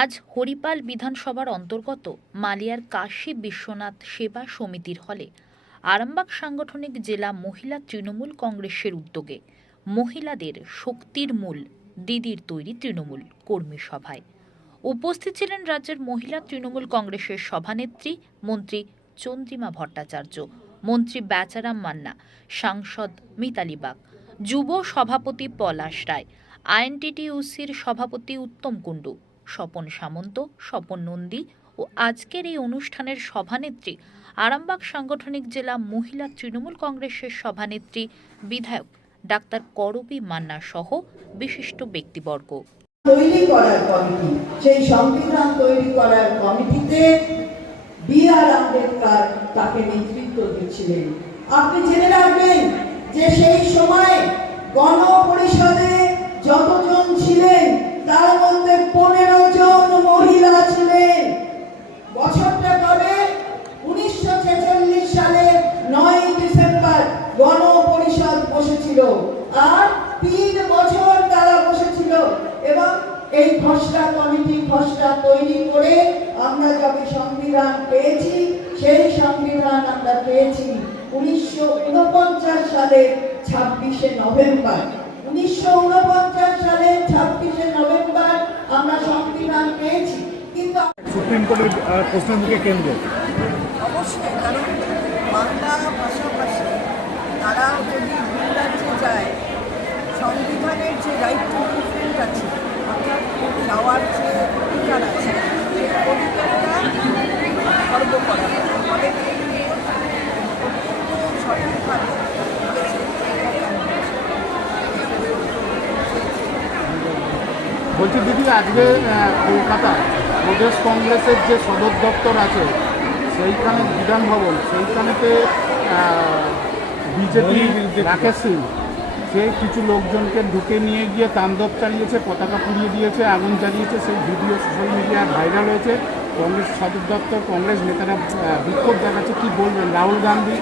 আজ হরিপাল বিধানসভার অন্তর্গত মালিয়ার কাশী বিশ্বনাথ সেবা সমিতির হলে আরামবাগ সাংগঠনিক জেলা মহিলা তৃণমূল কংগ্রেসের উদ্যোগে মহিলাদের শক্তির মূল দিদির তৈরি তৃণমূল কর্মী সভায় উপস্থিত ছিলেন রাজ্যের মহিলা তৃণমূল কংগ্রেসের সভানেত্রী মন্ত্রী চন্দ্রিমা ভট্টাচার্য, মন্ত্রী বেচারাম মান্না, সাংসদ মিতালি বাগ, যুব সভাপতি পলাশ রায়, আইএনটিটিইউসির সভাপতি উত্তম কুণ্ডু, স্বপন সামন্ত, স্বপন নন্দী ও আজকের এই অনুষ্ঠানের সভানেত্রী আরামবাগ সাংগঠনিক জেলা মহিলা তৃণমূল কংগ্রেসের সভানেত্রী বিধায়ক ডাক্তার করবী মান্না সহ বিশিষ্ট ব্যক্তিবর্গ। তৈরি করার কমিটি, সেই সংবিধান তৈরি করার কমিটিতে বি.আর. আম্বেদকর তাকে নেতৃত্ব দিচ্ছিলেন। আপনি জেনে রাখবেন যে সেই সময় গণপরিষদে যতজন ছিলেন তার মধ্যে 15 জন মহিলা ছিলেন। বছরটা কবে? 1946 সালের 9 ডিসেম্বর গণপরিষদ বসেছিল, আর 3 বছর তারা বসেছিল। এবং এই খসড়া কমিটি খসড়া তৈরি করে আমরা যবে সংবিধান পেয়েছি, সেই সংবিধান আমরা পেয়েছি 1949 সালের 26শে নভেম্বর। 1949 সালের 26শে নভেম্বর আমরা সংবিধান পেয়েছি। কিন্তু সুপ্রিম কোর্টের প্রশ্নের মুখে কেন্দ্র অবশ্যই, কারণ বাংলা ভাষাভাষী তারা যদি ভিন রাজ্যে যায়, সংবিধানের যে রাইট টু ডিফারেন্ট আছে, অর্থাৎ যাওয়ার যে অধিকার আছে, সেই অধিকারটা খর্ব করা হয়। ফলে সঠিকভাবে বলছি দিদি, আজকে কলকাতা প্রদেশ কংগ্রেসের যে সদর দপ্তর আছে সেইখানে বিধান ভবন, সেইখানেতে বিজেপি রাকেশ সিং সে কিছু লোকজনকে ঢুকে নিয়ে গিয়ে তাণ্ডব চালিয়েছে, পতাকা পুড়িয়ে দিয়েছে, আগুন জ্বালিয়েছে। সেই ভিডিও সোশ্যাল মিডিয়ায় ভাইরাল হয়েছে। কংগ্রেস সদর দপ্তর কংগ্রেস নেতারা বিক্ষোভ দেখাচ্ছে। কি বলবেন? রাহুল গান্ধী